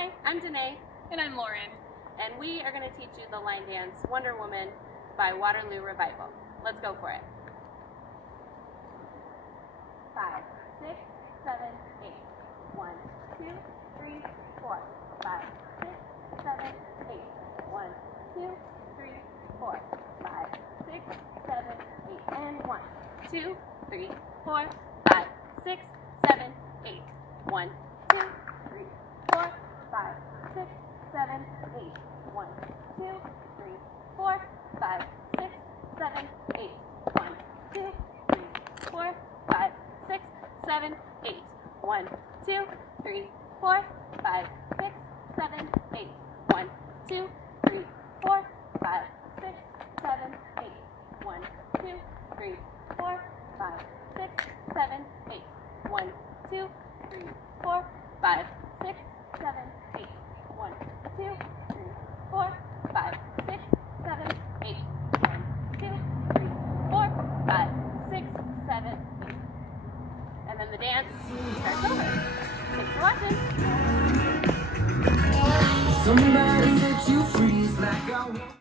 Hi, I'm Danae, And I'm Lauren. and we are going to teach you the line dance Wonder Woman by Waterloo Revival. Let's go for it. 5, 6, 7, 8. 1, 2, 3, 4, 5, 6, 7, 8. 1, 2, 3, 4, 5, 6, 7, 8. And 1, 2, 3, 4, 5, 6, 7, 8. 1, 2, 3, 4, 5, 6, 7, 8. 1, 2, 3, 4, 5, 6, 7, 8. 1, 2, 3, 4, 5, 6, 7, 8. 1, 2, 3, 4, 5, 6, 7, 8. 1, 2, 3, 4, 5, 6, 7, 8. 1, 2, 3, 4, 5, 6, 7, 8. 1, 2, 3, 4, 5, 6, 7, 8. 1, 2, 3, 4, 5, 6, 7, 8. 1, 2, 3, 4, 5, 6, 7, 8. And then the dance starts over. Thanks for watching. Somebody set you free, it's like I want.